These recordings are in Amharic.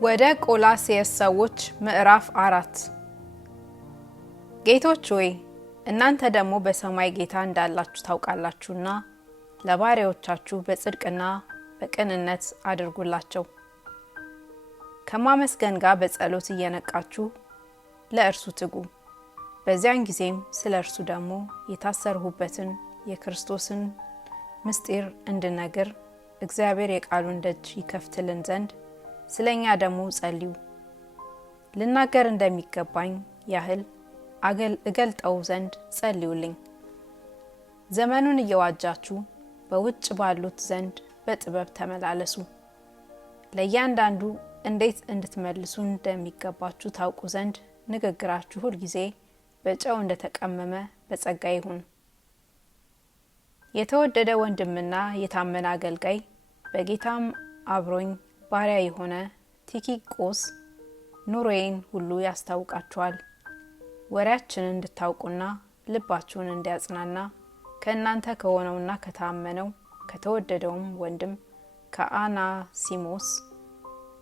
ወደ ቆላስይስ ሰዎች ምዕራፍ 4 ጌቶች ሆይ እናንተ ደግሞ በሰማይ ጌታ እንዳላችሁ ታውቃላችሁና ለባሪያዎቻችሁ በጽድቅና በቅንነት አድርጉላቸው። ከማመስገን ጋር በጸሎት እየነቃችሁ ለእርሱ ትጉ። በዚያን ጊዜም ስለ እርሱ ደግሞ የታሰርሁበትን የክርስቶስን ምስጢር እንድነግር እግዚአብሔር የቃሉን ደጅ ይከፍትልን ዘንድ ስለኛ ደግሞ ጸልዩ። ልናገር እንደሚገባኝ ያህል እገልጠው ዘንድ ጸልዩልኝ። ዘመኑን እየዋጃችሁ በውጭ ባሉት ዘንድ በጥበብ ተመላለሱ። ለእያንዳንዱ እንዴት እንድትመልሱ እንደሚገባችሁ ታውቁ ዘንድ ንግግራችሁ ሁል ጊዜ በጨው እንደተቀመመ በጸጋ ይሁን። የተወደደ ወንድምና የታመነ አገልጋይ በጌታም አብሮኝ ባሪያ የሆነ ቲኪቆስ ኑሮዬን ሁሉ ያስታውቃችኋል። ወሬያችንን እንድታውቁና ልባችሁን እንዲያጽናና ከእናንተ ከሆነውና ከታመነው ከተወደደውም ወንድም ከአናሲሞስ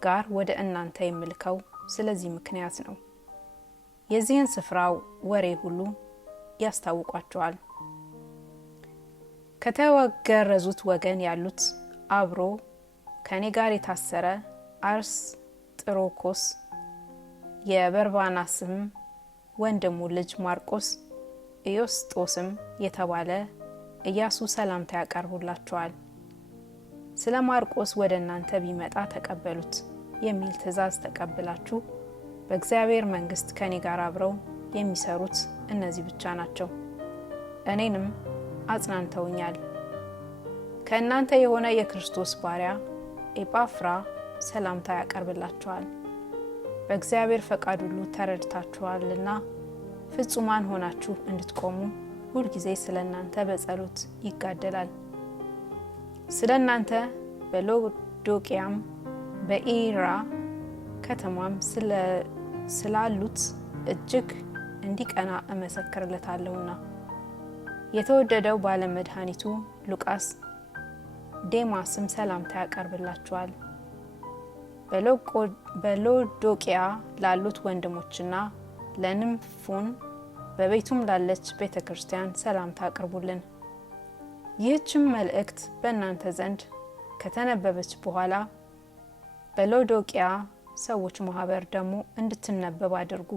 ጋር ወደ እናንተ የምልከው ስለዚህ ምክንያት ነው። የዚህን ስፍራ ወሬ ሁሉ ያስታውቋችኋል። ከተወገረዙት ወገን ያሉት አብሮ ከኔ ጋር የታሰረ አርስጥሮኮስ የበርባናስም ወንድሙ ልጅ ማርቆስ ኢዮስጦስም የተባለ ኢያሱ ሰላምታ ያቀርቡላችኋል። ስለ ማርቆስ ወደ እናንተ ቢመጣ ተቀበሉት የሚል ትእዛዝ ተቀብላችሁ በእግዚአብሔር መንግስት ከኔ ጋር አብረው የሚሰሩት እነዚህ ብቻ ናቸው። እኔንም አጽናንተውኛል። ከእናንተ የሆነ የክርስቶስ ባሪያ ኤጳፍራ ሰላምታ ያቀርብላችኋል። በእግዚአብሔር ፈቃድ ሁሉ ተረድታችኋልና ፍጹማን ሆናችሁ እንድትቆሙ ሁል ጊዜ ስለ እናንተ በጸሎት ይጋደላል። ስለ እናንተ በሎዶቅያም በኢራ ከተማም ስላሉት እጅግ እንዲቀና እመሰክርለታለሁና። የተወደደው ባለመድኃኒቱ ሉቃስ ዴማስም ሰላምታ ያቀርብላችኋል። በሎዶቅያ ላሉት ወንድሞችና ለንምፉን በቤቱም ላለች ቤተክርስቲያን ሰላምታ አቅርቡልን። ይህችም መልእክት በእናንተ ዘንድ ከተነበበች በኋላ በሎዶቅያ ሰዎች ማህበር ደግሞ እንድትነበብ አድርጉ።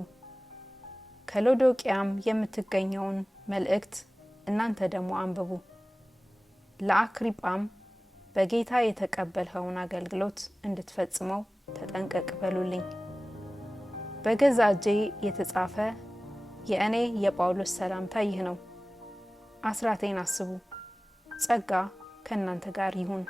ከሎዶቅያም የምትገኘውን መልእክት እናንተ ደግሞ አንብቡ። ለአክሪጳም በጌታ የተቀበልኸውን አገልግሎት እንድትፈጽመው ተጠንቀቅ በሉልኝ። በገዛ እጄ የተጻፈ የእኔ የጳውሎስ ሰላምታ ይህ ነው። አስራቴን አስቡ። ጸጋ ከእናንተ ጋር ይሁን።